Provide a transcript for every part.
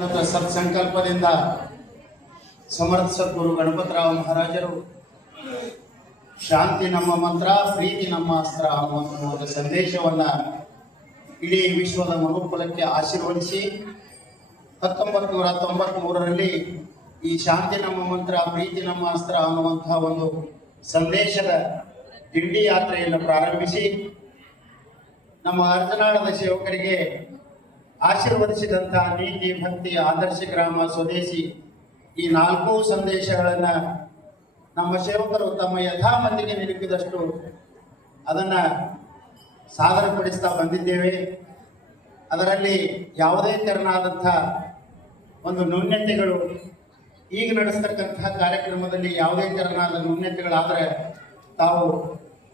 ಉನ್ನತ ಸತ್ಸಂಕಲ್ಪದಿಂದ ಸಮರ್ಥ ಸದ್ಗುರು ಗಣಪತರಾವ್ ಮಹಾರಾಜರು ಶಾಂತಿ ನಮ್ಮ ಮಂತ್ರ, ಪ್ರೀತಿ ನಮ್ಮ ಅಸ್ತ್ರ ಅನ್ನುವಂಥ ಸಂದೇಶವನ್ನ ಇಡೀ ವಿಶ್ವದ ಮನುಕುಲಕ್ಕೆ ಆಶೀರ್ವದಿಸಿ 1993ರಲ್ಲಿ ಈ ಶಾಂತಿ ನಮ್ಮ ಮಂತ್ರ, ಪ್ರೀತಿ ನಮ್ಮ ಅಸ್ತ್ರ ಅನ್ನುವಂತಹ ಒಂದು ಸಂದೇಶದ ದಿಂಡಿ ಯಾತ್ರೆಯನ್ನು ಪ್ರಾರಂಭಿಸಿ ನಮ್ಮ ಅರ್ಧನಾಳದ ಸೇವಕರಿಗೆ ಆಶೀರ್ವದಿಸಿದಂತಹ ನೀತಿ, ಭಕ್ತಿ, ಆದರ್ಶ ಗ್ರಾಮ, ಸ್ವದೇಶಿ ಈ 4 ಸಂದೇಶಗಳನ್ನು ನಮ್ಮ ಸೇವಕರು ತಮ್ಮ ಯಥಾಮತಿಗೆ ನಿಲುಕಿದಷ್ಟು ಅದನ್ನು ಸಾದರಪಡಿಸ್ತಾ ಬಂದಿದ್ದೇವೆ. ಅದರಲ್ಲಿ ಯಾವುದೇ ತೆರನಾದಂಥ ಒಂದು ನ್ಯೂನ್ಯತೆಗಳು ಈಗ ನಡೆಸ್ತಕ್ಕಂತಹ ಕಾರ್ಯಕ್ರಮದಲ್ಲಿ ಯಾವುದೇ ತೆರನಾದ ನ್ಯೂನ್ಯತೆಗಳಾದರೆ ತಾವು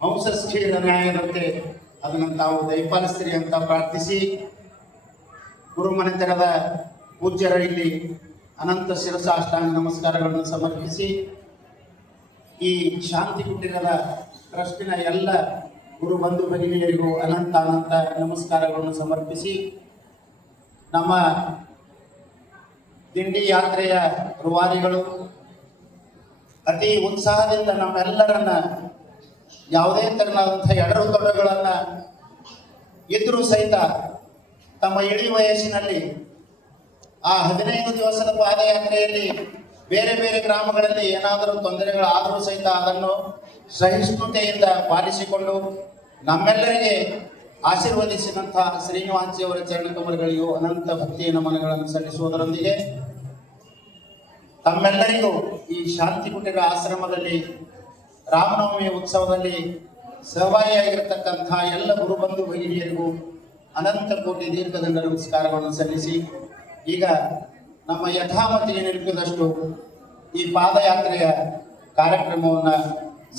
ಹಂಸಸ್ಥಿರ ನ್ಯಾಯದಂತೆ ಅದನ್ನು ತಾವು ದಯಪಾಲಿಸ್ತೀರಿ ಅಂತ ಪ್ರಾರ್ಥಿಸಿ, ಗುರುಮನೆತನದ ಪೂಜ್ಯರ ಇಲ್ಲಿ ಅನಂತ ಶಿರಸಾಷ್ಟಾಂಗ ನಮಸ್ಕಾರಗಳನ್ನು ಸಮರ್ಪಿಸಿ, ಈ ಶಾಂತಿ ಕುಟೀರದ ಟ್ರಸ್ಟಿನ ಎಲ್ಲ ಗುರು ಬಂಧು ಭಗಿನಿಯರಿಗೂ ಅನಂತ ನಮಸ್ಕಾರಗಳನ್ನು ಸಮರ್ಪಿಸಿ, ನಮ್ಮ ದಿಂಡಿ ಯಾತ್ರೆಯ ರೂವಾರಿಗಳು ಅತಿ ಉತ್ಸಾಹದಿಂದ ನಮ್ಮೆಲ್ಲರನ್ನ ಯಾವುದೇ ತೆರನಾದಂಥ ಎಡರು ತೊಡರುಗಳನ್ನು ಇದ್ರೂ ಸಹಿತ ತಮ್ಮ ಇಳಿ ವಯಸ್ಸಿನಲ್ಲಿ ಆ 15 ದಿವಸದ ಪಾದಯಾತ್ರೆಯಲ್ಲಿ ಬೇರೆ ಬೇರೆ ಗ್ರಾಮಗಳಲ್ಲಿ ಏನಾದರೂ ತೊಂದರೆಗಳಾದರೂ ಸಹಿತ ಅದನ್ನು ಸಹಿಷ್ಣುತೆಯಿಂದ ಪಾಲಿಸಿಕೊಂಡು ನಮ್ಮೆಲ್ಲರಿಗೆ ಆಶೀರ್ವದಿಸಿದಂತಹ ಶ್ರೀನಿವಾಸಿಯವರ ಚರಣಕಮಲಗಳಿಗೂ ಅನಂತ ಭಕ್ತಿಯ ನಮನಗಳನ್ನು ಸಲ್ಲಿಸುವುದರೊಂದಿಗೆ ತಮ್ಮೆಲ್ಲರಿಗೂ ಈ ಶಾಂತಿ ಕುಟೀರ ಆಶ್ರಮದಲ್ಲಿ ರಾಮನವಮಿ ಉತ್ಸವದಲ್ಲಿ ಸಹಭಾಗಿಯಾಗಿರ್ತಕ್ಕಂತಹ ಎಲ್ಲ ಗುರುಬಂಧು ಭಗಿನಿಯರಿಗೂ ಅನಂತ ಕೋಟಿ ದೀರ್ಘದಂಡ ನಮಸ್ಕಾರಗಳನ್ನು ಸಲ್ಲಿಸಿ, ಈಗ ನಮ್ಮ ಯಥಾಮತಿಗೆ ನಿಲುಕಿದಷ್ಟು ಈ ಪಾದಯಾತ್ರೆಯ ಕಾರ್ಯಕ್ರಮವನ್ನು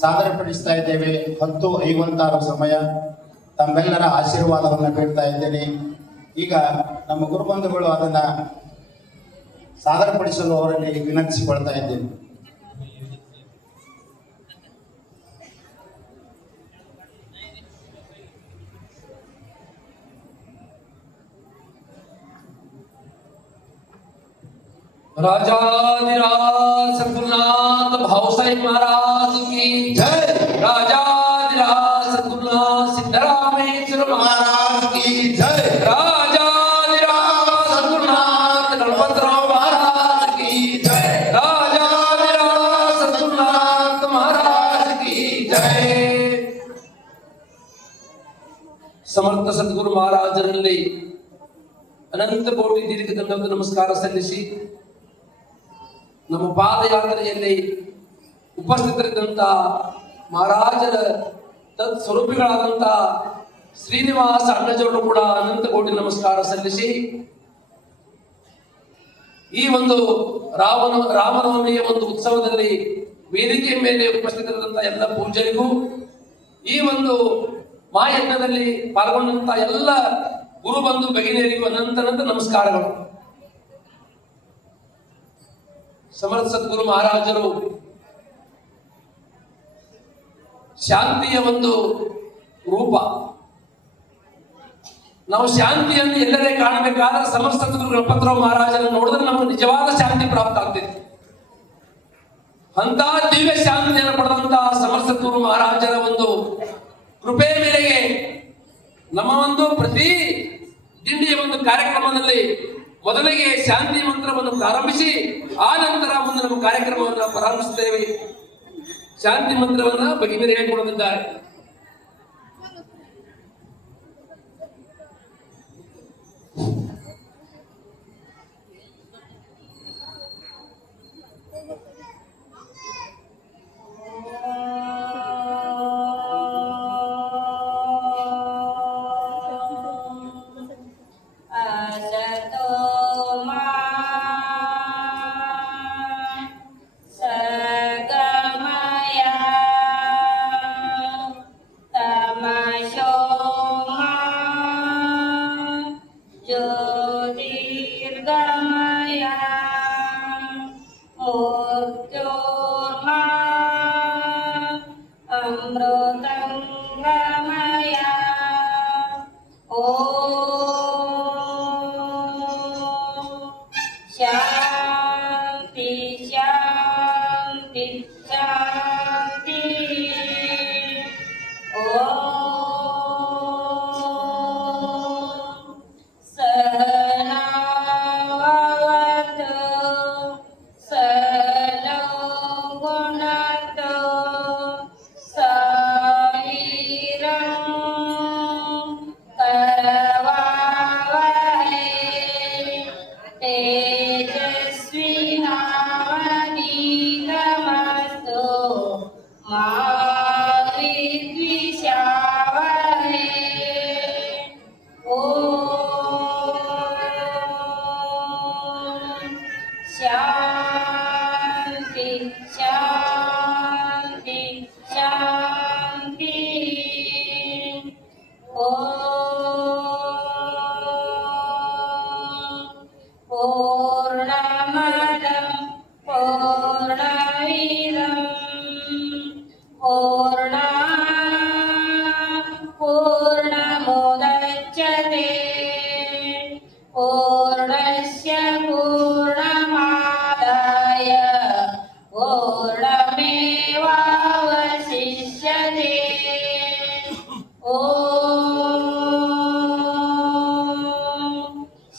ಸಾದರಪಡಿಸ್ತಾ ಇದ್ದೇವೆ. 10:56 ಸಮಯ. ತಮ್ಮೆಲ್ಲರ ಆಶೀರ್ವಾದವನ್ನು ಬೇಡ್ತಾ ಇದ್ದೇನೆ. ಈಗ ನಮ್ಮ ಗುರುಬಂಧುಗಳು ಅದನ್ನು ಸಾದರಪಡಿಸಲು ಅವರಲ್ಲಿ ವಿನಂತಿಸಿಕೊಳ್ತಾ ಇದ್ದೇನೆ. राजाधिराज सद्गुरुनाथ भावसाहेब महाराज की जय। राजाधिराज सद्गुरुनाथ सिद्धरामेश्वर महाराज की जय। राजाधिराज सद्गुरुनाथ गणपतराव महाराज की जय। राजाधिराज सद्गुरुनाथ महाराज की जय। समर्थ सद्गुरु महाराजರಲ್ಲಿ ಅನಂತ ಕೋಟಿ ದೀರ್ಘದಂಡ ನಮಸ್ಕಾರ ಸಲ್ಲಿಸಿ, ನಮ್ಮ ಪಾದಯಾತ್ರೆಯಲ್ಲಿ ಉಪಸ್ಥಿತರಿದ್ದಂಥ ಮಹಾರಾಜರ ತತ್ ಸ್ವರೂಪಿಗಳಾದಂಥ ಶ್ರೀನಿವಾಸ ಅಣ್ಣಜವರು ಕೂಡ ಅನಂತ ಕೋಟಿ ನಮಸ್ಕಾರ ಸಲ್ಲಿಸಿ, ಈ ಒಂದು ರಾಮನವಮಿಯ ಒಂದು ಉತ್ಸವದಲ್ಲಿ ವೇದಿಕೆಯ ಮೇಲೆ ಉಪಸ್ಥಿತರಿದ್ದಂಥ ಎಲ್ಲ ಪೂಜರಿಗೂ, ಈ ಒಂದು ಮಹಾಯಜ್ಞದಲ್ಲಿ ಪಾಲ್ಗೊಂಡಂತ ಎಲ್ಲ ಗುರುಬಂಧು ಭಗಿನಿಯರಿಗೂ ಅನಂತ ನಮಸ್ಕಾರಗಳು. ಸಮರ್ಥ ಸದ್ಗುರು ಮಹಾರಾಜರು ಶಾಂತಿಯ ಒಂದು ರೂಪ. ನಾವು ಶಾಂತಿಯನ್ನು ಎಲ್ಲರೇ ಕಾಣಬೇಕಾದ್ರೆ ಸಮರ್ಥ ಸದ್ಗುರು ಗಣಪತರಾವ್ ಮಹಾರಾಜರನ್ನು ನೋಡಿದ್ರೆ ನಮಗೆ ನಿಜವಾದ ಶಾಂತಿ ಪ್ರಾಪ್ತ ಆಗ್ತಿತ್ತು. ಅಂತ ದಿವ್ಯ ಶಾಂತಿಯನ್ನು ಪಡೆದಂತಹ ಸಮರ್ಥ ಸದ್ಗುರು ಮಹಾರಾಜರ ಒಂದು ಕೃಪೆಯ ಮೇರೆಗೆ ನಮ್ಮ ಒಂದು ಪ್ರತಿ ದಿಂಡಿಯ ಒಂದು ಕಾರ್ಯಕ್ರಮದಲ್ಲಿ ಮೊದಲಿಗೆ ಶಾಂತಿ ಮಂತ್ರವನ್ನು ಪ್ರಾರಂಭಿಸಿ, ಆ ನಂತರ ಮುಂದೆ ನಮ್ಮ ಕಾರ್ಯಕ್ರಮವನ್ನು ಪ್ರಾರಂಭಿಸುತ್ತೇವೆ. ಶಾಂತಿ ಮಂತ್ರವನ್ನು ಭಗಿನಿಯರು ಹೇಳಿಕೊಡುತ್ತಿದ್ದಾರೆ. तेजस्विनावनीतमस्तु मा विद्विषावहै। शांति शांति शांति। पूर्णमदं पूर्णमिदं पूर्णमुदच्यते पूर्णस्य पूर्णमादाय पूर्णमेवावशिष्यते।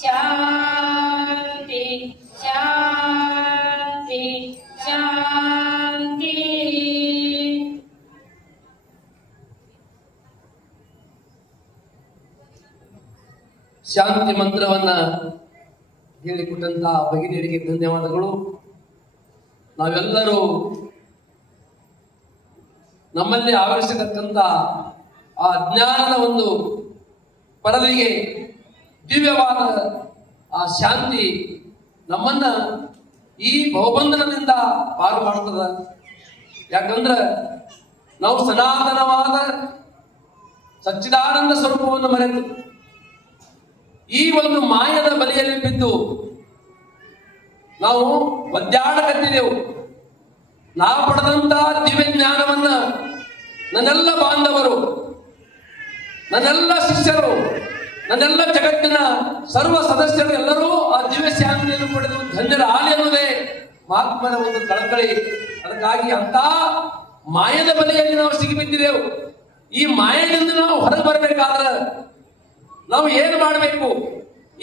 शांति शांति शांति। ಶಾಂತಿ ಮಂತ್ರವನ್ನ ಹೇಳಿಕೊಟ್ಟಂತ ಭಗಿನಿಯರಿಗೆ ಧನ್ಯವಾದಗಳು. ನಾವೆಲ್ಲರೂ ನಮ್ಮಲ್ಲಿ ಆವರಿಸಿರತಕ್ಕಂಥ ಆ ಅಜ್ಞಾನದ ಒಂದು ಪರದೆಗೆ ದಿವ್ಯವಾದ ಆ ಶಾಂತಿ ನಮ್ಮನ್ನ ಈ ಬಹುಬಂಧನದಿಂದ ಪಾರು ಮಾಡ್ತದ. ಯಾಕಂದ್ರೆ ನಾವು ಸನಾತನವಾದ ಸಚ್ಚಿದಾನಂದ ಸ್ವರೂಪವನ್ನು ಮರೆತು ಈ ಒಂದು ಮಾಯದ ಬಲಿಯಲ್ಲಿ ಬಿದ್ದು ನಾವು ಒದ್ದಾಡಕತ್ತಿದೆವು. ನಾವು ಪಡೆದಂತ ದಿವ್ಯ ಜ್ಞಾನವನ್ನ ನನ್ನೆಲ್ಲ ಬಾಂಧವರು, ನನ್ನೆಲ್ಲ ಶಿಷ್ಯರು, ನನ್ನೆಲ್ಲ ಜಗತ್ತಿನ ಸರ್ವ ಸದಸ್ಯರು ಎಲ್ಲರೂ ಆ ದಿವ್ಯ ಶಾಂತಿಯನ್ನು ಪಡೆದು ಧನ್ಯರಾಗಲಿ ಅನ್ನೋದೇ ಮಹಾತ್ಮನ ಒಂದು ಕಳಕಳಿ. ಅದಕ್ಕಾಗಿ ಅಂತ ಮಾಯದ ಬಲಿಯಲ್ಲಿ ನಾವು ಸಿಗಿಬಿದ್ದಿದೆವು. ಈ ಮಾಯದಿಂದ ನಾವು ಹೊರಗೆ ಬರಬೇಕಾದ್ರೆ ನಾವು ಏನು ಮಾಡಬೇಕು?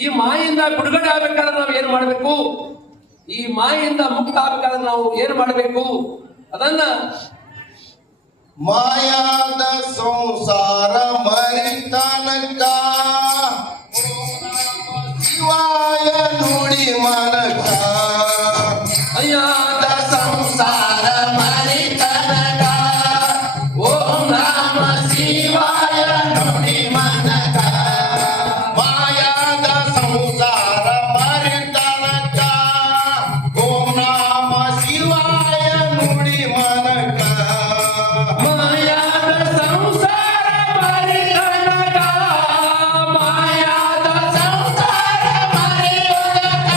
ಈ ಮಾಯಿಂದ ಬಿಡುಗಡೆ ಆಗ್ಬೇಕಾದ್ರೆ ನಾವು ಏನು ಮಾಡಬೇಕು? ಈ ಮಾಯಿಂದ ಮುಕ್ತ ಆಗ್ಬೇಕಾದ್ರೆ ನಾವು ಏನು ಮಾಡಬೇಕು? ಅದನ್ನ ಮಾಯಾದ ಸಂಸಾರ ಮರಿತನಕ ಶಿವಾಯ ನುಡಿ ಮನಕ ಅಯ್ಯಾದ ಸಂಸಾರ ಮರಿತನಕ ಓಂ ನಮ ಶಿವಾಯ ನುಡಿ ಮನಕ. ಮಾಯಾದ ಸಂಸಾರ ಮರಿತನಕ ಓಂ ನಮ ಶಿವಾಯ ನುಡಿ ಮನಕ ಮಾಯಾದ ಸಂಸಾರ ಮರಿತನಕ, ಮಾಯಾದ ಸಂಸಾರ ಮರಿತನಕ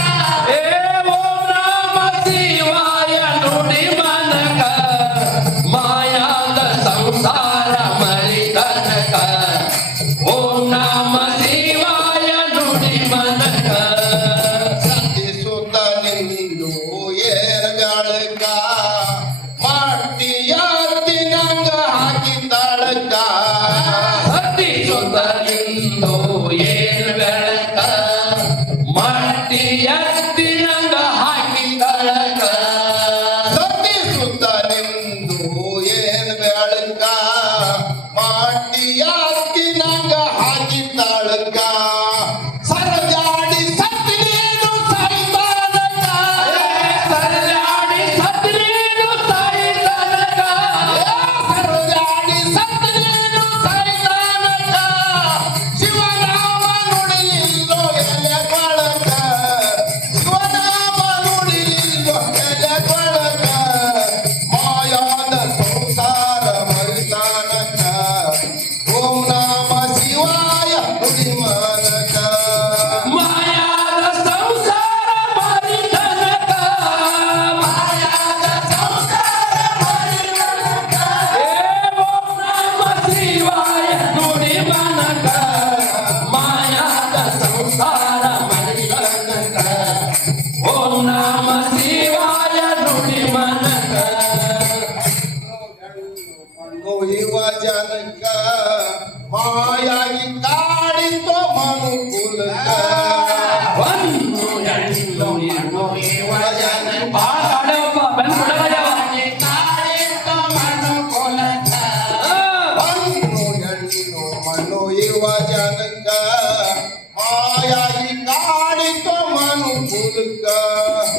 ಮೂಲಕ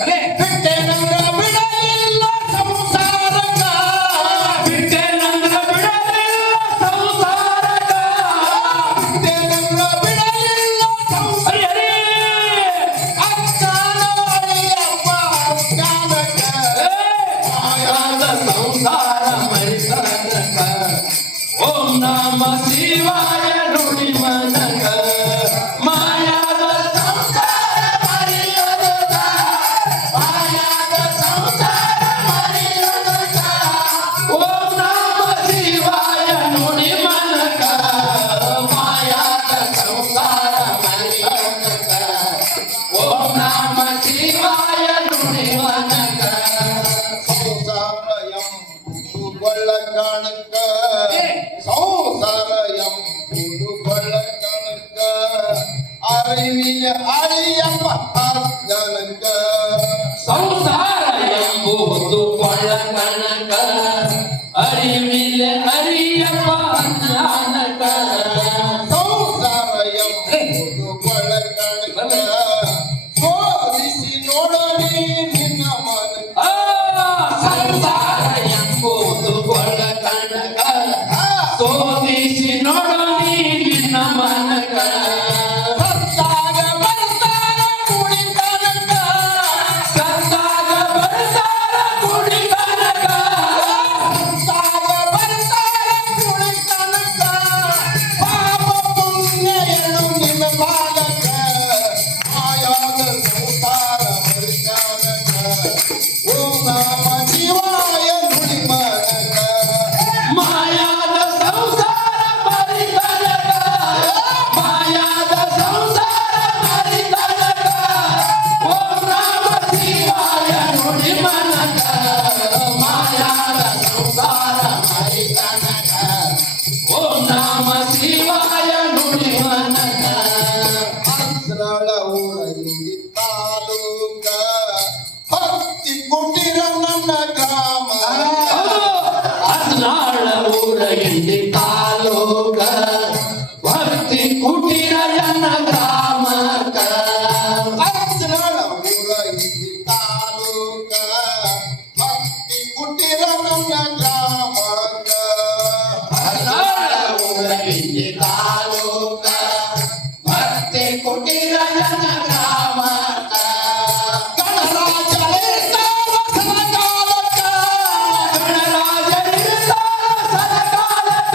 ಅಲೆ ಬಿಟ್ಟೆನಂದ್ರ ಬಿಡಲಿಲ್ಲ ಸಂಸಾರಕ್ಕ ಬಿಟ್ಟೆನಂದ್ರ ಬಿಡಲಿಲ್ಲ ಸಂಸಾರಕ ಬಿಟ್ಟೆನಂದ್ರ ಬಿಡಲಿಲ್ಲ ಸಂಸಾರ ಅರೆ ಅಜ್ಞಾನ ಅಳಿಯಪ್ಪ ಅಜ್ಞಾನಕ್ಕ ಮಾಯಾದ ಸಂಸಾರ ಮರಿತನಕ ಓಂ ನಮ ಶಿವಾಯ ನುಡಿ ಮನಕ ಮಾಯಾದ ಸಂಸಾರ ಮರಿಯೋದುಕ ಮಾಯಾದ ಸಂಸಾರ ಮರಿಯೋದುಕ ಓಂ ನಮ ಶಿವಾಯ ನುಡಿ ಮನಕ ಮಾಯಾದ ಸಂಸಾರ ಮರಿಯೋದುಕ ಓಂ ನಮ ಶಿವಾಯ ನುಡಿ ಮನಕ ಸಂಸಾರ ಎಂಬುದು ಕೊಳ್ಳಕಣಕ್ಕ ಸಂಸಾರ ಎಂಬುದು ಕೊಳ್ಳಕಣಕ್ಕ ಅರಿವಿನ ಅಳಿಯಪ್ಪ ಅಜ್ಞಾನಕ್ಕ ಸಂಸಾರ ಎಂಬುದು ಕೊಳ್ಳಕಣಕ ಅರಿವಿಲ್ಲ ಅರಿಯಪ್ಪ ಜ್ಞಾನಕ ಸಂಸಾರ ಎಂಬುದು ಕೊಳ್ಳಕಣಕ್ಕ ಸೋಲಿಸಿ ನೋಡಲಿ ನಿನ್ನ ಮನಕ್ಕ ಆ ಸಂಸಾರ ಎಂಬುದು ಕೊಳ್ಳಕಣಕ ಸೋಲಿಸಿ ನೋಡಲಿ ನಿನ್ನ ಮನಕ ಸತ್ತಾಗ ಬರ್ತಾರ ಕುಡಿತನಕ್ಕ ಸತ್ತಾಗ ಬರ್ತಾರ ಕುಡಿ ಕನಕ ಸತ್ತಾಗ ಬರ್ತಾರ ಕುಡಿತನಕ್ಕ ಪಾಪ ಪುಣ್ಯ ಎರಡು ನಿನ್ನ ಬಾಲಕ ಮಾಯಾದ ಸಂಸಾರ ಮರಿಕಾನಕ ಓಂ ನಮ ಶಿವಾಯ ನುಡಿ ಮನಕ ಮಾಯಾದ ಸಂಸಾರ ಮರಿತನಕ ಮಾಯಾದ ಸಂಸಾರ ಮರಿತನಕ ಓಂ ನಮ ಶಿವಾಯ ನುಡಿ ಮನಕ ಮಾಯಾದ ಸಂಸಾರ ಮರಿತನಕ ಓಂ ನಮ ಶಿವಾಯ ನುಡಿ ಮನಕ ಅಸ್ರಳ ಊರಲ್ಲಿ ತಾಲೂಕ ಭಕ್ತಿ ಕುಟಿರ ನನ್ನ ಗ್ರಾಮ ಹದಿನಾಳ ಊರ ಹಿಂದಿ ತಾಲೂಕ ಭಕ್ತಿ ಕುಟೀರ ಜನ ಗ್ರಾಮಕ ಅಸ್ರಳ ಊರಲ್ಲಿ ತಾಲೂಕ ಭಕ್ತಿ ಕುಟಿರ ನನ್ನ ಗ್ರಾಮಕ ಹದಿನಾಳ ಊರ ಹಿಂದಿ ತಾಲೂಕ ಭಕ್ತಿ ಕುಟೀರ ಜನ ಗ್ರಾಮಕ ಗಣರಾಜರಿರ್ತಾರ ಸದಾಕಾಲಕ್ಕ ಗಣರಾಜರಿರ್ತಾರ ಸದಾಕಾಲಕ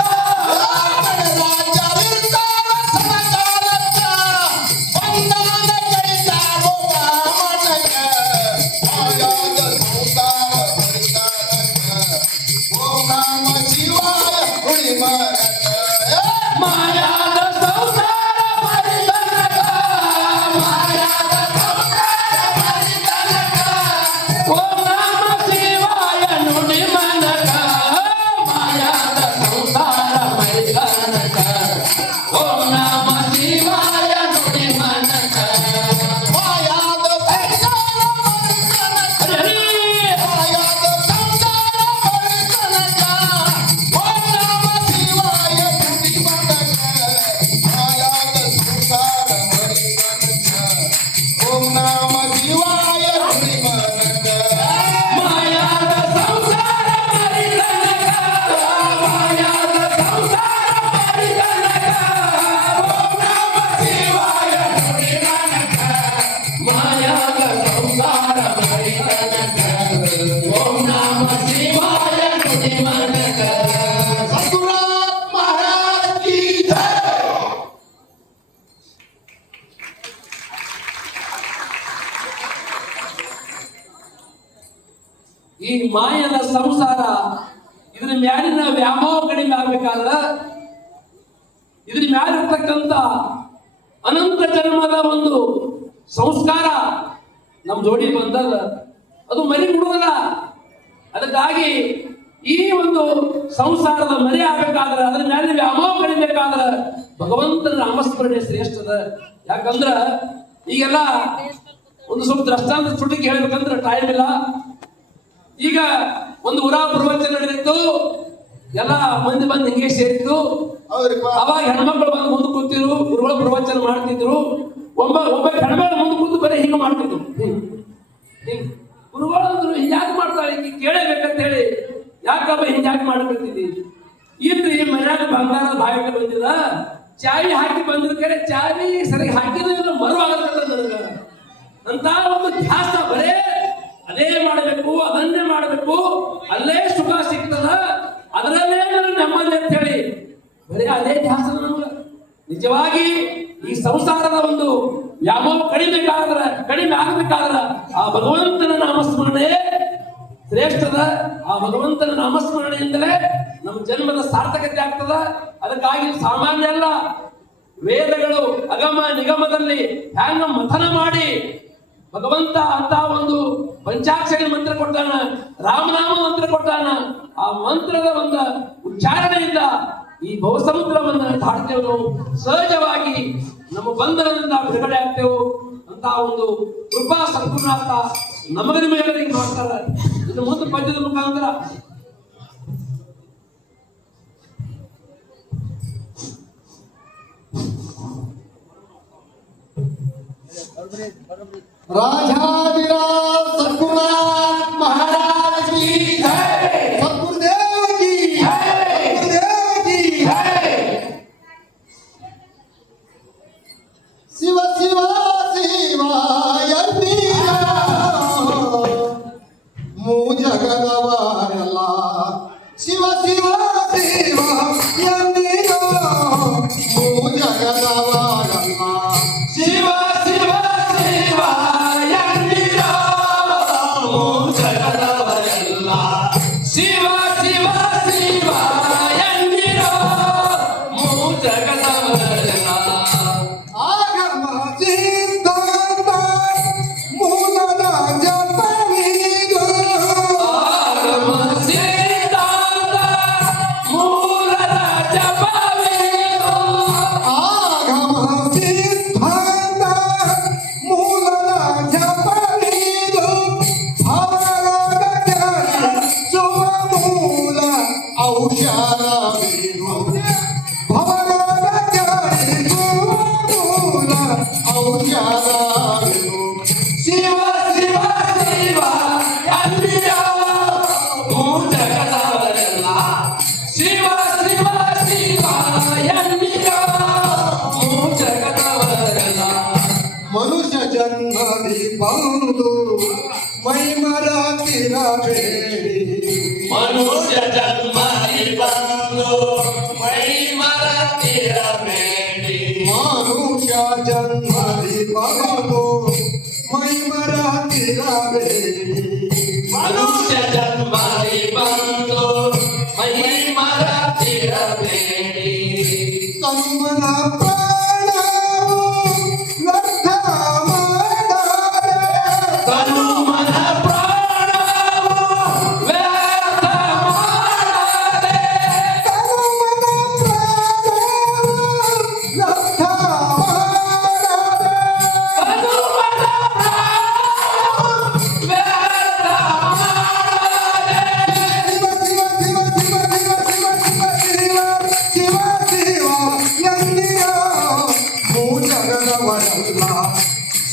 ಗಣರಾಜರಿರ್ತಾರ ಸದಾಕಾಲಕ್ಕ ಬಂದಾನ ಕೈತಾರೋ ಕಾಮನಕ ಮಾಯಾದ ಸಂಸಾರ ಮರಿತಾನಕ ಓಂ ನಮ ಶಿವಾಯ ಹುಡಿ ಮನಕ ಮಾಯಾದ ಸಂಸಾರ ಮರಿತನಕ ಮಾಯಾದ ಸಂಸಾರ ಮರಿತನಕ ಓಂ ನಮ ಶಿವಾಯ ನುಡಿ ಮನಕ ಮಾಯಾದ ಸಂಸಾರ ಮರಿತನಕ ಓಂ ನಮ ಶಿವಾಯ ನುಡಿ ಮನಕ ಮಾಯಾದ ಸಂಸಾರ ಮರಿತಾನಕ ಹರಿ ಮಾಯಾದ ಸಂಸಾರ ಮರಿತಾನಕ ಓಂ ನಮ ಶಿವಾಯ ಹುಡಿ ಮನಕ ಮಾಯಾದ ಸಂಸಾರ ಮರಿತಾನಕ ಓಂ ನಮ ಶಿವಾಯ ಹುಡಿ ಮನಕ ಮಾಯಾದ ಸಂಸಾರ ಮರಿತನಕ ಮಾಯಾದ ಸಂಸಾರ ಮರಿತನಕ ಓಂ ನಮ ಶಿವಾಯ ನುಡಿ ಮನಕ ಮಾಯಾದ ಸಂಸಾರ ಮರಿತನಕ ಓಂ ನಮ ಶಿವಾಯ ನುಡಿ ಮನಕ सतगुरुनाथ महाराज की जय। ಈ ಮಾಯದ ಸಂಸಾರ ಇದ್ರ ಮ್ಯಾಲಿನ ವ್ಯಾಮೋಹ ಕಡಿಮೆ ಆಗ್ಬೇಕಾದ್ರ ಇದ್ರ ಮ್ಯಾಲಿರ್ತಕ್ಕಂಥ ಅನಂತ ಜನ್ಮದ ಒಂದು ಸಂಸ್ಕಾರ ನಮ್ಮ ಜೋಡಿ ಬಂದದ ಅದು ಮರಿ ಬಿಡುವುದಿಲ್ಲ. ಅದಕ್ಕಾಗಿ ಈ ಒಂದು ಸಂಸಾರದ ಮರಿ ಆಗ್ಬೇಕಾದ್ರೆ ಅದ್ರ ಮೇಲೆ ವ್ಯಾಮೋಹ ಕಡಿಬೇಕಾದ್ರೆ ಭಗವಂತನ ನಾಮಸ್ಮರಣೆ ಶ್ರೇಷ್ಠದ. ಯಾಕಂದ್ರ ಈಗೆಲ್ಲ ಒಂದು ಸ್ವಲ್ಪ ದೃಷ್ಟಾಂತ ಸುಟ್ಟಿಗೆ ಹೇಳ್ಬೇಕಂದ್ರೆ ಟೈಮ್ ಇಲ್ಲ. ಈಗ ಒಂದು ಊರ ಪ್ರವಚನ ನಡೆದಿತ್ತು, ಎಲ್ಲ ಮಂದಿ ಬಂದು ಹಿಂಗೆ ಸೇರಿತ್ತು. ಹೌದ್ರಿಪ್ಪ. ಅವಾಗ ಹೆಣ್ಮಕ್ಳು ಬಂದು ಮುಂದೆ ಕೂತಿರು, ಗುರುಗಳು ಪ್ರವಚನ ಮಾಡ್ತಿದ್ರು. ಒಬ್ಬ ಕಡಿಮೆ ಮುಂದೆ ಕೂತು ಬರೀ ಹೀಗೆ ಮಾಡ್ತಿದ್ರು. ಗುರುಗಳಂದ್ರು ಹಿಂಗ್ಯಾಕೆ ಮಾಡ್ತಾಳೆ ಈಗ ಕೇಳಬೇಕಂತ ಹೇಳಿ, ಯಾಕಪ್ಪ ಹಿಂಗ್ಯಾಕೆ ಮಾಡ್ಕೊತಿದ್ದಿ? ಇಲ್ರಿ ಮನ್ಯಾಗ ಬಂಗಾರ ಬಾಯಿಗೆ ಬಂದಿದ, ಚಾವಿ ಹಾಕಿ ಬಂದಿದ ಕಡೆ ಚಾವಿ ಸರಿ ಹಾಕಿದ್ರೆ ಮರು ಆಗತ್ತ ನನಗ ಅಂತ ಒಂದು ಧ್ಯಾಸ. ಬರೇ ಅದೇ ಮಾಡಬೇಕು, ಅದನ್ನೇ ಮಾಡಬೇಕು, ಅಲ್ಲೇ ಸುಖ ಸಿಗ್ತದ, ಅದರಲ್ಲೇ ನನ್ನ ನೆಮ್ಮದಿ ಅಂತ ಹೇಳಿ ಬರೀ ಅದೇ ಧ್ಯಾಸ ನಮ್ಗೆ. ನಿಜವಾಗಿ ಈ ಸಂಸಾರದ ಒಂದು ವ್ಯಾಮೋಹ ಕಡಿಮೆ ಆಗಬೇಕಾದ್ರ ಆ ಭಗವಂತನ ನಾಮಸ್ಮರಣೆ ಶ್ರೇಷ್ಠದ. ಆ ಭಗವಂತನ ನಾಮಸ್ಮರಣೆಯಿಂದಲೇ ನಮ್ಮ ಜನ್ಮದ ಸಾರ್ಥಕತೆ ಆಗ್ತದ. ಅದಕ್ಕಾಗಿ ಸಾಮಾನ್ಯ ಅಲ್ಲ, ವೇದಗಳು ಅಗಮ ನಿಗಮದಲ್ಲಿ ಹ್ಯಾಂಗ ಮಥನ ಮಾಡಿ ಭಗವಂತ ಅಂತ ಒಂದು ಪಂಚಾಕ್ಷರಿ ಮಂತ್ರ ಕೊಟ್ಟಾನ, ರಾಮನಾಮ ಮಂತ್ರ ಕೊಟ್ಟಾನ. ಆ ಮಂತ್ರದ ಒಂದು ಉಚ್ಚಾರಣೆಯಿಂದ ಈ ಭವಸಮುದ್ರವನ್ನು ದಾಟ್ತೇವೆ ನಾವು. ಸಹಜವಾಗಿ ನಮ್ಮ ಬಂಧನದಿಂದ ಬಿಡುಗಡೆ ಆಗ್ತೇವೆ ಅಂತ ಒಂದು ಕೃಪಾ ಸಂಪೂರ್ಣಾರ್ಥ ನಮಗೆ ನಿಮಗೆ ಮಾಡ್ತಾರೆ. ಇನ್ನು ಮುಂದೆ ಪದ್ಯದ ಮುಖಾಂತರ राजाधिराज सद्गुरुनाथ महाराज की जय, सद्गुरुदेव की जय, सद्गुरुदेव की जय। शिव शिव शिवाय मू जगदवारला, शिव शिव शिवाय मू जगदवारला, शिव मनुष्य जन्म बंधु मई मराठीला बेडी, मनुष्य जन्म बंधु मई मराठीला बेडी, मनुष्य जन्म बंधु मई मराठीला बेडी, मनुष्य जन्म बंधु मई मराठीला बेडी, तनुमना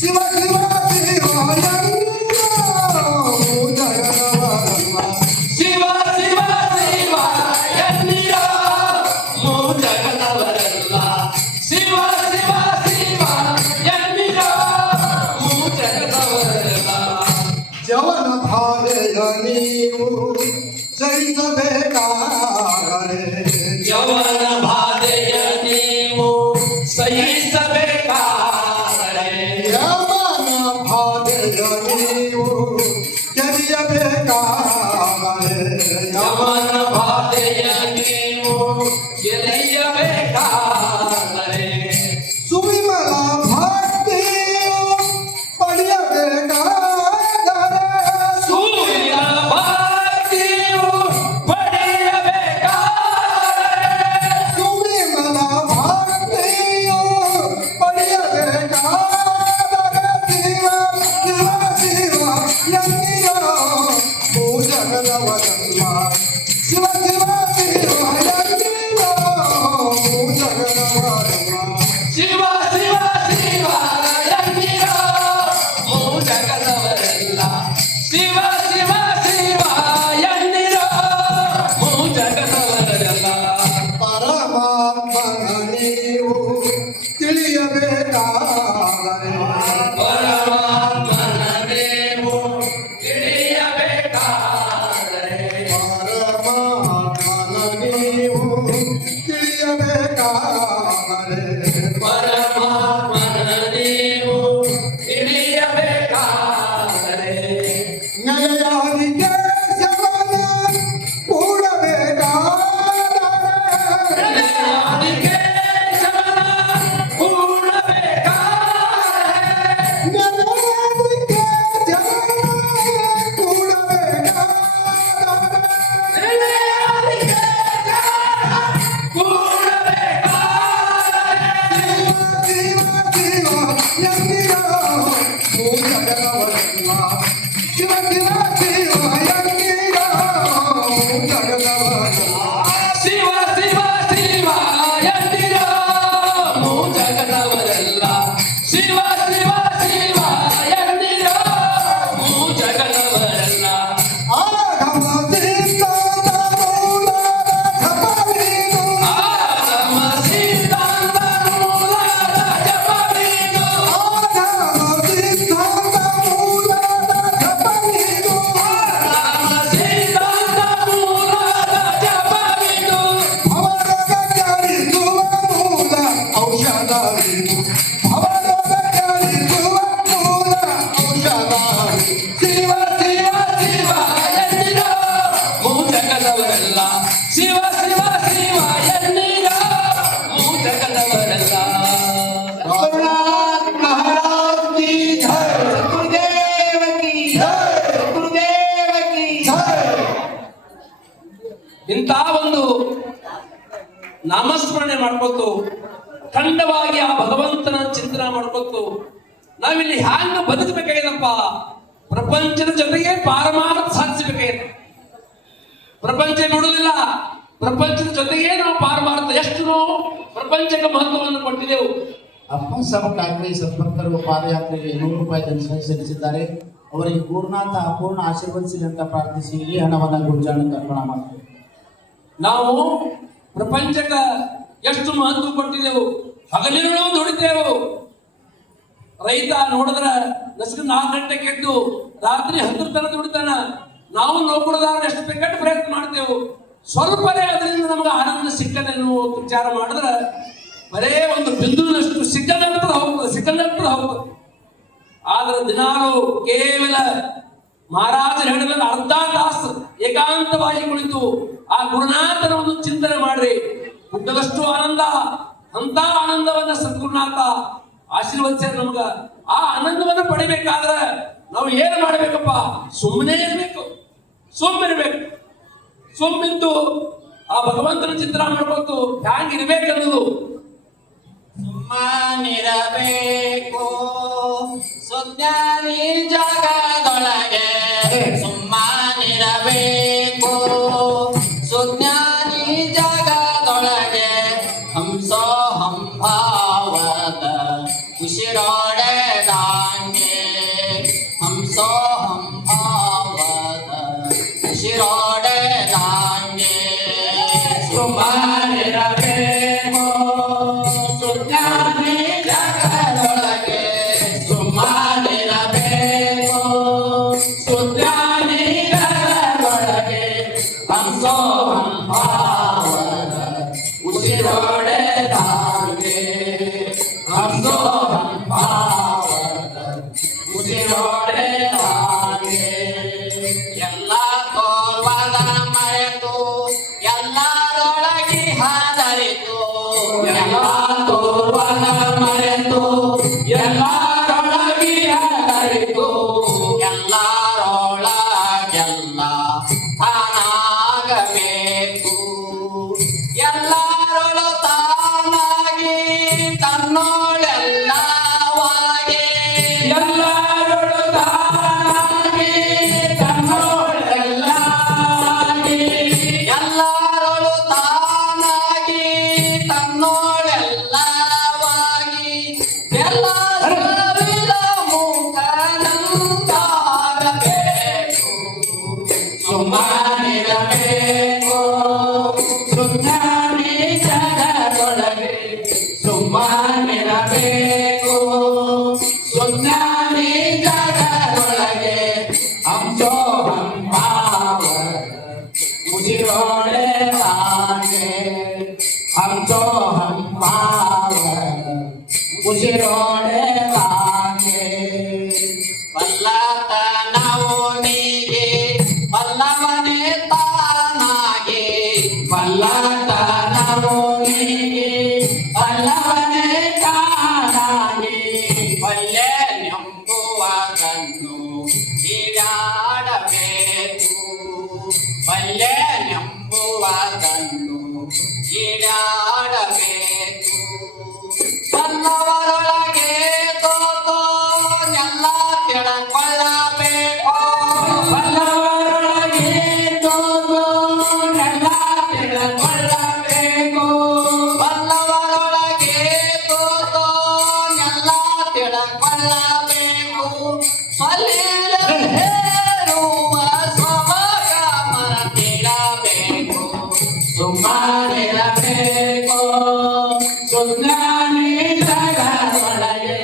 शिव शिव जवन भाले ನೀವು ಸಹಿಸಬೇಕಾದರೆ, ಜವನ ಬಾಧೆಯ ನೀವು ಸಹಿಸಬೇಕಾದರೆ, ಯಮನ ಬಾಧೆಯ ನೀವು ಗೆಲ್ಲಿಯಬೇಕಾದರೆ, ಯಮನ ಬಾಧೆಯ ನೀವು ಗೆಲ್ಲಿಯಬೇಕಾದರೆ, ಸುವಿಮಲ ಭಕ್ತಿಯು ಪಡೆಯಬೇಕಾದರೆ, ಸೂರ್ಯ ಭಕ್ತಿಯು ಪಡೆಯಬೇಕಾದರೆ, ಸುವಿಮಲ ಭಕ್ತಿಯು ಪಡೆಯಬೇಕಾದರೆ, ಶಿವ ಶಿವ ಶಿವ ಎಂದಿರೋ ಭೂ ಜಗದವರಲ್ಲ, ಶಿವ ಶಿವ ಶಿವ ಎಂದಿರೋ ಇಂಥ ಒಂದು ನಾಮಸ್ಮರಣೆ ಮಾಡ್ಕೊತು ಖಂಡವಾಗಿ ಆ ಭಗವಂತನ ಚಿಂತನೆ ಮಾಡ್ಕೊತು ನಾವಿಲ್ಲಿ ಹ್ಯಾಂಗ ಬದುಕಬೇಕಾಗಿದಪ್ಪ, ಪ್ರಪಂಚದ ಜೊತೆಗೆ ಪಾರಮಾರ್ಥ ಸಾಧಿಸಬೇಕಾಗಿದೆ. ಪ್ರಪಂಚ ಬಿಡುವುದಿಲ್ಲ, ಪ್ರಪಂಚದ ಜೊತೆಗೆ ನಾವು ಪಾರಮಾರ್ಥ. ಎಷ್ಟು ನಾವು ಪ್ರಪಂಚಕ್ಕೆ ಮಹತ್ವವನ್ನು ಕೊಟ್ಟಿದ್ದೆವು. ಅಪ್ಪ ಸಾಬ್ ಠಾಕ್ರೆ ಸದ್ಭಕ್ತರು ಪಾದಯಾತ್ರೆಗೆ 100 ರೂಪಾಯಿ ಧನ ಸಲ್ಲಿಸಿದ್ದಾರೆ. ಅವರಿಗೆ ಗುರುನಾಥ ಅಪೂರ್ಣ ಆಶೀರ್ವದಿಸಲಿ ಅಂತ ಪ್ರಾರ್ಥಿಸಿ ಈ ಹಣವನ್ನು ಗುರುಜಾಣಕ್ಕೆ ಅರ್ಪಣ ಮಾಡ್ತೇವೆ. ನಾವು ಪ್ರಪಂಚಕ್ಕೆ ಎಷ್ಟು ಮಹತ್ವ ಕೊಟ್ಟಿದ್ದೆವು, ಹಗಲಿರುಳು ದುಡಿತೇವು. ರೈತ ನೋಡಿದ್ರ ನಸುಕು 4 ಗಂಟೆಗೆ ಎದ್ದು ರಾತ್ರಿ 10 ತನಕ ದುಡಿತಾನ. ನಾವು ನೌಕರದಾರ ಎಷ್ಟು ಬೇಕಾದ ಪ್ರಯತ್ನ ಮಾಡ್ತೇವೆ, ಸ್ವಲ್ಪನೇ ಅದರಿಂದ ನಮ್ಗೆ ಆನಂದ ಸಿಕ್ಕದೆ ಅನ್ನುವ ವಿಚಾರ ಮಾಡಿದ್ರೆ ಬರೇ ಒಂದು ಬಿಂದುವಿನಷ್ಟು ಸಿಕ್ಕದಂತ ಹೋಗ್ತದೆ. ಆದ್ರೆ ದಿನಾಲು ಕೇವಲ ಮಹಾರಾಜರು ಹೇಳಿದ ಅರ್ಧ ತಾಸು ಏಕಾಂತವಾಗಿ ಕುಳಿತು ಆ ಗುರುನಾಥನ ಒಂದು ಚಿಂತನೆ ಮಾಡ್ರಿ, ಹುಟ್ಟದಷ್ಟು ಆನಂದ. ಅಂತ ಆನಂದವನ್ನ ಸದ್ಗುರುನಾಥ ಆಶೀರ್ವದಿಸ್ಯಾರ ನಮ್ಗ. ಆ ಆನಂದವನ್ನ ಪಡಿಬೇಕಾದ್ರೆ ನಾವು ಏನು ಮಾಡ್ಬೇಕಪ್ಪ, ಸುಮ್ಮನೆ ಇರ್ಬೇಕು, ಸುಮ್ಮಿರ್ಬೇಕು. ಸುಮ್ಮಿದ್ದು ಆ ಭಗವಂತನ ಚಿಂತನೆ ಮಾಡ್ಬೇಕು, ಹ್ಯಾಂಗಿರ್ಬೇಕನ್ನೋದು. ಸುಮ್ಮನಿರಬೇಕು ಸುಜ್ಞಾನಿ ಜಗದೊಳಗೆ, ಸುಮ್ಮನಿರಬೇಕು ಸುಜ್ಞಾನಿ ಜಗದೊಳಗೆ. ಹಂಸೋ ಹಂಭಾವದ ಉಸಿರೋಡೆದಾಂಗೆ, ಹಂಸೋ ಹಂಭಾವದ ಉಸಿರೋಡೆದಾಂಗೆ. ಸುಮ್ಮನಿರಬೇಕು ಸುಜ್ಞಾನಿ ಜಗದೊಳಗೆ, ಸುಮ್ಮನಿರಬೇಕು ಸುಜ್ಞಾನಿ ಜಗದೊಳಗೆ. ಹಂಸೋ ಹಂಭಾವದ ಉಸಿರೋಡೆದಾಂಗೆ, ಹಂಸೋ ಹಂಭಾವದ ಉಸಿರೋಡೆದಾಂಗೆ. ಎಲ್ಲ ತೋರ್ವದ ಮರೆತು ಎಲ್ಲರೊಳಗೆ ಹಾದರಿತು, ಎಲ್ಲ ತೋರ್ವದ ಮರೆತು ಎಲ್ಲರೊಳಗೆ ಹಾದರಿತು. ಎಲ್ಲರೊಳಗೆಲ್ಲ ತಾನಾಗಬೇಕು, ಎಲ್ಲರೊಳು ತಾನಾಗಿ ತನ್ನೋಳೆಲ್ಲವಾಗಿ. ಎಲ್ಲರೊಳು ತಾನಾಗಿ ತನ್ನೋಳೆಲ್ಲವಾಗಿ, ಎಲ್ಲರೊಳು ತಾನಾಗಿ ತನ್ನೋಳೆಲ್ಲವಾಗಿ. ಎಲ್ಲ ಸವಿದ ಮುಖನಂತಾಗಬೇಕು, ಸುಮ್ಮನಿರಬೇಕು ಸುಜ್ಞಾನಿ ಜಗದೊಳಗೆ, ಸುಮ್ಮನಿರಬೇಕು ಸುಜ್ಞಾನಿ ಜಗದೊಳಗೆ. ಹಂಸೋ ಹಂಭಾವದ ಉಸಿರೋಡೆದಾಂಗೆ, ಹಂಸೋ ಹಂಭಾವದ ಉಸಿರೋಡೆದಾಂಗೆ. ಬಲ್ಲತನವು ನೀಗೆ ಬಲ್ಲವನೇ ತಾನಾಗಿ, ಬಲ್ಲತನವು ನೀಗೆ ಬಲ್ಲವನೇ ತಾನಾಗಿ. ಬಲ್ಲೆನೆಂಬುವುದನ್ನು ಈಡಾಡಬೇಕು, ಬಲ್ಲೆನೆಂಬುವುದನ್ನು ಈಡಾಡಬೇಕು. ಬಲ್ಲವರೊಳಗೆ ತೋತೋ ಎಲ್ಲ ತಿಳ್ಕೊಳ್ಳಬೇಕು, ಬಲ್ಲವರೊಳಗೆ ತೋತೋ ಎಲ್ಲ ತಿಳ್ಕೊಳ್ಳಬೇಕು. ಬಲ್ಲವರೊಳಗೆ ತೋತೋ ಎಲ್ಲ ತಿಳ್ಕೊಳ್ಳಬೇಕು. ಸ್ವಲೀಲ ಹೇರುವ ಸ್ವಭಾವ ಮರೆತಿರಬೇಕು, ಸುಮ್ಮನಿರಬೇಕು ಸುಜ್ಞಾನಿ ಜಗದೊಳಗೆ,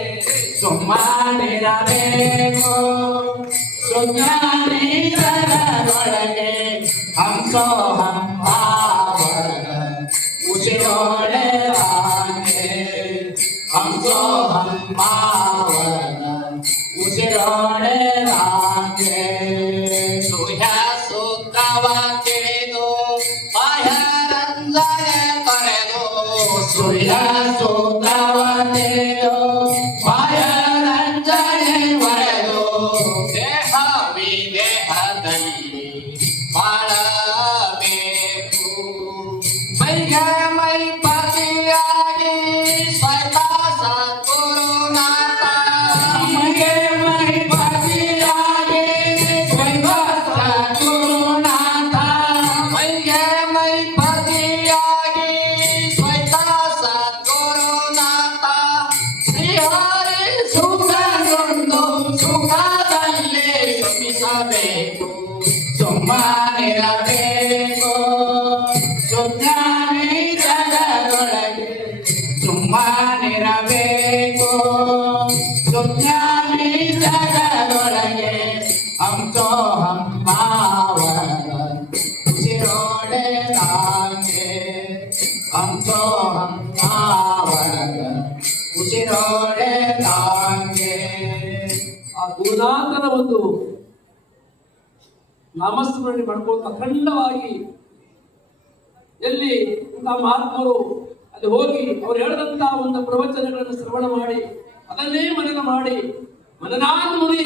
ಸುಮ್ಮನಿರಬೇಕು ಸುಜ್ಞಾನಿ ಜಗದೊಳಗೆ. ಹಂಸೋ ಹಂಭಾವದ ಉಸಿರೋಡೆದಾಂಗೆ, ಹಂಸೋ ಹಂಭಾವದ ಉಸಿರೋಡೆದಾಂಗೆ. ಸುಯ ಸುಖವ ತಿಳಿದು ಬಾಹ್ಯರಂಜನೆ ತೊರೆದು, ಸುಯ ಸುಖವ ತಿಳಿದು ಬಾಹ್ಯರಂಜನೆ ತೊರೆದು. ದೇಹ ವಿದೇಹದಲ್ಲಿ ಬಾಳಬೇಕು, ನಡೆಸಬೇಕು ಸುಮ್ಮನಿರಬೇಕು ಸುಜ್ಞಾನಿ ಜಗದೊಳಗೆ ಸುಮ್ಮನಿರಬೇಕು ಸುಜ್ಞಾನಿ ಜಗದೊಳಗೆ ಹಂಸೋ ಹಂಪಾವರ ಉಸಿರೋಡೆ ತಾಂಗೆ ಹಂಸೋ ಹಂಪಾವರ ಉಸಿರೋಡೆ ತಾಂಗೆ ಆ ಗುರುನಾಥನ ಒಂದು ನಾಮಸ್ಮರಣೆ ಮಾಡ್ಕೊಂಡು ಅಖಂಡವಾಗಿ ಎಲ್ಲಿ ಮಹಾತ್ಮರು ಅಲ್ಲಿ ಹೋಗಿ ಅವ್ರು ಹೇಳಿದಂತ ಒಂದು ಪ್ರವಚನಗಳನ್ನು ಶ್ರವಣ ಮಾಡಿ ಅದನ್ನೇ ಮನನ ಮಾಡಿ ಮನನಾನ್ ಮುನಿ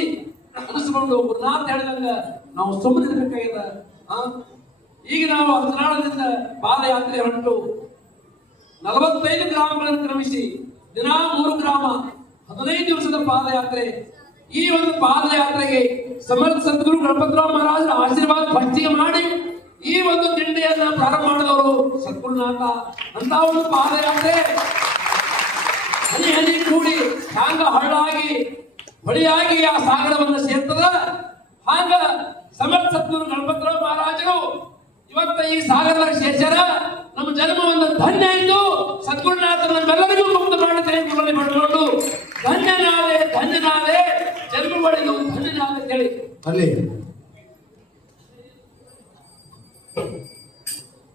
ಅನಿಸ್ಕೊಂಡು ಗುರುನಾಥ ಹೇಳಿದಂಗ ನಾವು ಸುಮ್ಮನೆ ಇರ್ಬೇಕಾಗ್ಯದ. ಈಗ ನಾವು ಅರ್ಧನಾಳದಿಂದ ಪಾದಯಾತ್ರೆ ಹೊರಟು 45 ಗ್ರಾಮಗಳನ್ನು ಕ್ರಮಿಸಿ ದಿನ 3 ಗ್ರಾಮ 15 ದಿವಸದ ಪಾದಯಾತ್ರೆ. ಈ ಒಂದು ಪಾದಯಾತ್ರೆಗೆ ಸಮರ್ಥ ಸದ್ಗುರು ಗಣಪತರಾವ್ ಮಹಾರಾಜರ ಆಶೀರ್ವಾದ ಭಕ್ತಿಗೆ ಮಾಡಿ ಈ ಒಂದು ದಿಂಡೆಯನ್ನ ಪ್ರಾರಂಭ ಮಾಡಿದವರು ಸದ್ಗುರುನಾಥ. ಅಂತ ಒಂದು ಪಾದಯಾತ್ರೆ ಹನಿ ಹನಿ ಕೂಡಿ ಹ್ಯಾಂಗ ಹಳ್ಳಾಗಿ ಹೊಳೆಯಾಗಿ ಆ ಸಾಗರವನ್ನು ಸೇರ್ತದ ಹಾಗ ಸಮರ್ಥ ಸದ್ಗುರು ಗಣಪತರಾವ್ ಮಹಾರಾಜರು ಇವತ್ತ ಈ ಸಾಗರದಾಗ ಸೇರ್ಸ್ಯಾರ. ನಮ್ಮ ಜನ್ಮವನ್ನು ಧನ್ಯ ಆಯ್ತು. ಸದ್ಗುರುನಾಥ ನಮ್ಮೆಲ್ಲರಿಗೂ ಮುಕ್ತ ಮಾಡುತ್ತೇನೆ ನಿಮ್ಮಲ್ಲಿ ಮಾಡಿಕೊಂಡು ಧನ್ಯನಾದೆ ಧನ್ಯನಾದೆ ಜನ್ಮ ಪಡೆದು ಧನ್ಯನಾದೆ ಅಂತ ಹೇಳಿ ಅಲ್ಲಿ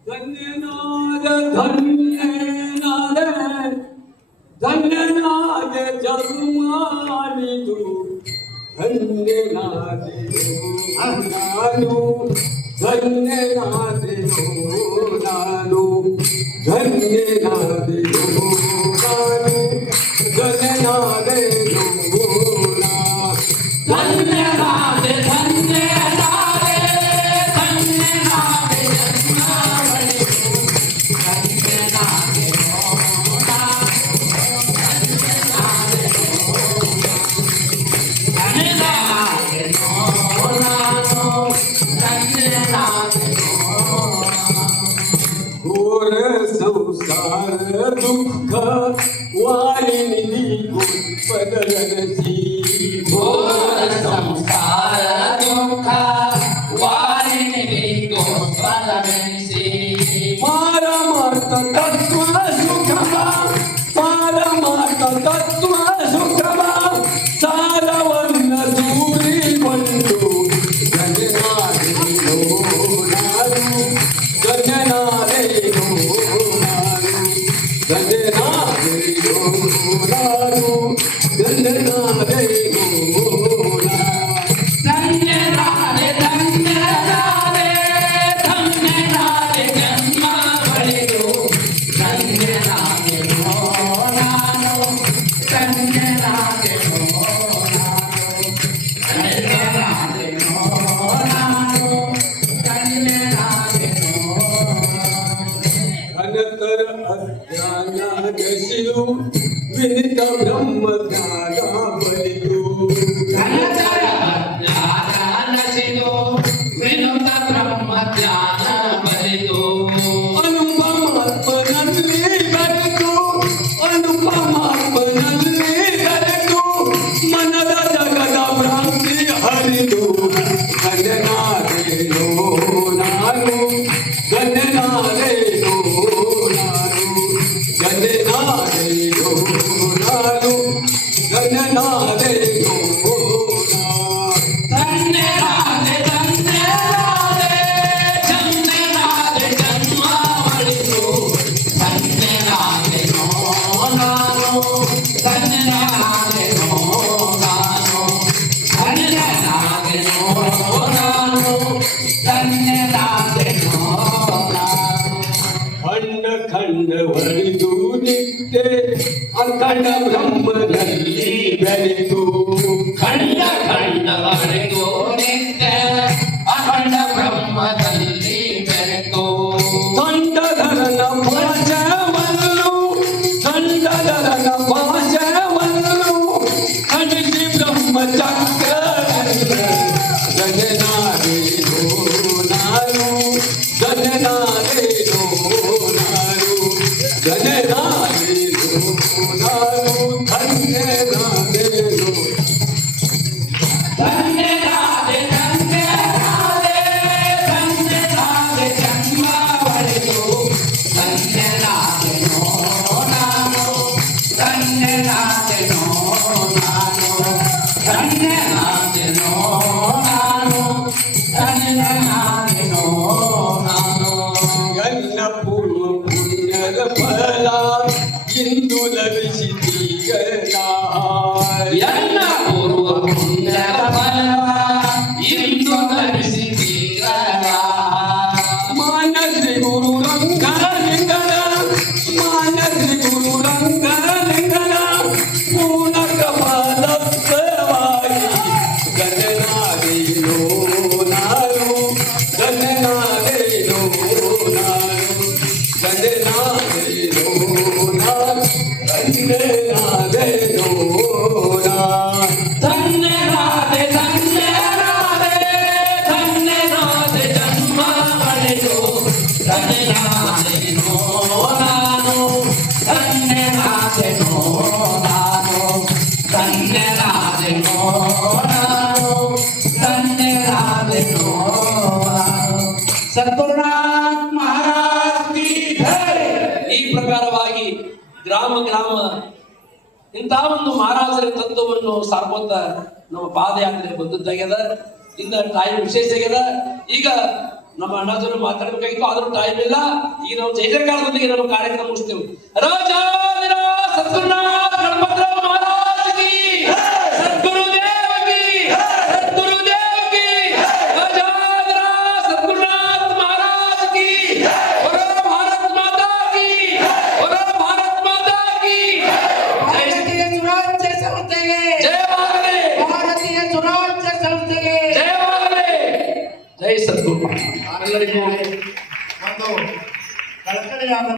ಧನ್ಯನಾದ ಧನ್ಯನಾದ ಧನ್ಯನಾದ ಜನ್ಮಾನಿದು ಧನ್ಯನಾದೆಯೋ ನಾನು ಧನ್ಯನಾದೆಯೋ ನಾನು ಧನ್ಯನಾದೆಯೋ ನಾನು ಧನ್ಯನಾದೆಯೋ ಧನ್ಯನಾದೆ ಧನ್ಯನಾದೆ ಧನ್ಯನಾದೆ घोर संसार दुःख वारिणी पदरसी घोर संसार दुःख वारिणी गोस्वामी पारमार्थ तत्व सुखमा पारमार्थ तत्व सुखमा सारवन्न दूरी ಬಂದು ಗಗನಾದೇನೋ ನಾನು ಗಗನಾದೇನೋ ನಾನು ಗಗನಾದೇನೋ ನಾನು ಗಗನಾದೇನೋ ಧನ್ಯನಾದೆ ಧನ್ಯನಾದೆ ಧನ್ಯನಾದೆ ಜನ್ಮ ಪಡೆದು ಧನ್ಯನಾದೆನೋ ನಾನು ಧನ್ಯನಾದೆನೋ ಧನ್ಯನಾದೆನೋ ನಾನು ಧನ್ಯನಾದೆನೋ ಅನಂತರ ಅಜ್ಞಾನ ಗಸಿದು ವಿನಿತ ಬ್ರಹ್ಮ ಜ್ಞಾನ ಬಲಿದು ಘನತರ ಜ್ಞಾನ ನಸಿದು ವಿನುತ ಬ್ರಹ್ಮ ಜ್ಞಾನ ಬಲಿದು ಅನುಪಮಾತ್ಮನಲ್ಲಿ ಬೆರೆತು ಅನುಪಮಾತ್ಮನಲ್ಲಿ ಬೆರೆತು ಮನದ ಜಗದ ಭ್ರಾಂತಿ ಹರಿದು ಗಗನಾದೇನೋ ನಾನು ಗಗನಾದೇನೋ ನಾನು ಗಗನಾದೇನೋ ನಾನು ಗಗನಾದೇನೋ ಧನ್ಯನಾದೆ ಧನ್ಯನಾದೆ ಧನ್ಯನಾದೆ ಜನ್ಮ ಪಡೆದು ಧನ್ಯನಾದೆನೋ ನಾನು ಧನ್ಯನಾದೆನೋ ನಾನು ಧನ್ಯನಾದೆನೋ ನಾನು ಧನ್ಯನಾದೆನೋ ನಾನು ಖಂಡ ಖಂಡ ವರಿದು ನಿತ್ಯ ಅಖಂಡ ಬ್ರಹ್ಮದಲ್ಲಿ ಬೆರೆತು ಖಂಡ ಖಂಡವರೆಗೂ ನಿತ್ಯ ಅಖಂಡ ಬ್ರಹ್ಮದಲ್ಲಿ ಬೆರೆತು ಖಂಡಧರನ ಪಾಶವನ್ನು ಖಂಡಧರನ ಪಾಶವನ್ನು ಖಂಡಿಸಿ ಬ್ರಹ್ಮಚಕ್ರ ಗಗನಾದೇನೋ ನಾನು ಗಗನಾದೇನೋ ನಾನು ಗಗನಾದೇನೋ ನಾನು ಧನ್ಯನಾದೇನೋ ಧನ್ಯನಾದೆ ಧನ್ಯನಾದೆ ಧನ್ಯನಾದೆನೋ ನಾನು ಧನ್ಯನಾದೆನೋ ನಾನು ಧನ್ಯನಾದೆನೋ ನಾನು ಧನ್ಯನಾದೆನೋ ನಾನು ಸದ್ಗುರುನಾಥ್ ಮಹಾರಾಜ್ ಕಿ ಜೈ. ಈ ಪ್ರಕಾರವಾಗಿ ಗ್ರಾಮ ಗ್ರಾಮ ಇಂತಹ ಒಂದು ಮಹಾರಾಜರ ತತ್ವವನ್ನು ಸಾರ್ಕೋತ ನಮ್ಮ ಪಾದಯಾತ್ರೆ ಬಂದದ್ದಾಗ್ಯದ. ಇನ್ನ ಟೈಮ್ ವಿಶೇಷ ಆಗ್ಯದ. ಈಗ ನಮ್ಮ ಅಣ್ಣಾಜರು ಮಾತಾಡ್ಬೇಕಾಗಿತ್ತು, ಆದ್ರೂ ಟೈಮ್ ಇಲ್ಲ. ಈಗ ನಾವು ಜಯ ಜಯಕಾರದೊಂದಿಗೆ ನಮ್ಮ ಕಾರ್ಯಕ್ರಮ ಮುಗಿಸ್ತೇವೆ. ರಾಜಾಧಿರಾಜ ಸದ್ಗುರುನಾಥ ಗಣಪತರಾವ್ ಮಹಾರಾಜ್ ಕಿ, ಸದ್ಗುರುದೇವ ಕಿ, ಸದ್ಗುರುದೇವ ಕಿ, ರಾಜಾಧಿರಾಜ ಸದ್ಗುರುನಾಥ ಮಹಾರಾಜ್ ಕಿ, बोलो भारत माता की, बोलो भारत माता की ಭಾರತೀಯ ಸ್ವರಾಜ್ಯ ಸಂಸ್ಥೆಗೆ ಜಯವಾಗಲಿ, ಭಾರತೀಯ ಸ್ವರಾಜ್ಯ ಸಂಸ್ಥೆಗೆ ಜಯವಾಗಲಿ. ಜೈ ಸದ್ಗುರು. ಎಲ್ಲರಿಗೂ ಒಂದು ಕಳಕಳಿಯಾದ